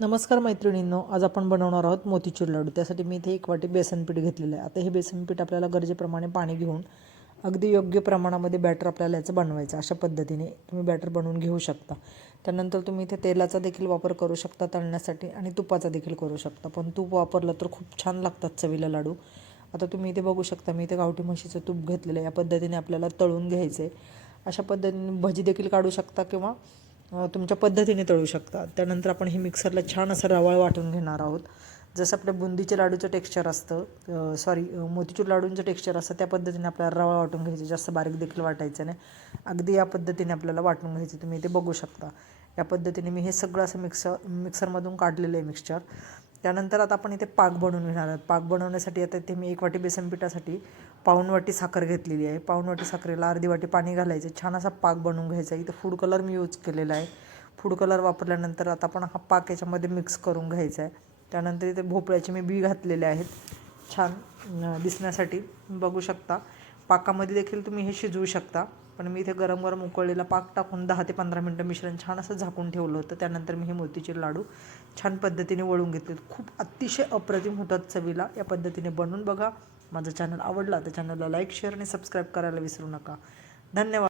नमस्कार मैत्रिणींनो, आज आपण बनवणार आहोत मोतीचूर लाडू। त्यासाठी मी इथे 1 वाटी बेसन पीठ घेतलेलं आहे। आता हे बेसन पीठ आपल्याला गरजेप्रमाणे पाणी घेऊन अगदी योग्य प्रमाणामध्ये बॅटर आपल्याला याचं बनवायचं। अशा पद्धतीने तुम्ही बॅटर बनवून घेऊ शकता। त्यानंतर तुम्ही इथे तेलाचा देखील वापर करू शकता तळण्यासाठी आणि तुपाचा देखील करू शकता, पण तूप वापरलं तर खूप छान लागतात चवीला लाडू। आता तुम्ही इथे बघू शकता, मी इथे गावठी म्हशीचं तूप घेतलेलं आहे। या पद्धतीने आपल्याला तळून घ्यायचं आहे। अशा पद्धतीने भजी देखील काढू शकता किंवा तुमच्या पद्धतीने तळू शकता। त्यानंतर आपण हे मिक्सरला छान असं रवाळ वाटून घेणार आहोत। जसं आपल्या बुंदीच्या लाडूचं टेक्स्चर असतं, मोतीचूर लाडूंचं टेक्स्चर असतं, त्या पद्धतीने आपल्याला रवाळ वाटून घ्यायचं। जास्त बारीक देखील वाटायचं नाही, अगदी या पद्धतीने आपल्याला वाटून घ्यायचं। तुम्ही इथे बघू शकता, या पद्धतीने मी हे सगळं असं मिक्सरमधून काढलेलं आहे मिक्सचर। त्यानंतर आता आपण इथे पाक बनवून घेणार आहोत। पाक बनवण्यासाठी आता इथे मी 1 वाटी बेसन पिठासाठी पाऊण वाटी साखर घेतलेली आहे। पाऊण वाटी साखरेला अर्धी वाटी पाणी घालायचं, छान असा पाक बनवून घ्यायचा। इथे फूड कलर मी यूज केलेला आहे। फूड कलर वापरल्यानंतर आता आपण हा पाक याच्यामध्ये मिक्स करून घ्यायचा आहे। त्यानंतर इथे भोपळ्याचे मी बी घातलेले आहेत छान दिसण्यासाठी, बघू शकता। पाकामध्ये देखील तुम्ही हे शिजवू शकता, पण मी इथे गरम गरम उकळलेला पाक टाकून 10 ते 15 मिनटं मिश्रण छान असं झाकून ठेवलं होतं। त्यानंतर मी हे मोतीचूर लाडू छान पद्धतीने वळून घेतले। खूप अतिशय अप्रतिम होतात चवीला। या पद्धतीने बनवून बघा। माझं चॅनल आवडला तर चॅनलला लाईक, शेअर आणि सबस्क्राईब करायला विसरू नका। धन्यवाद।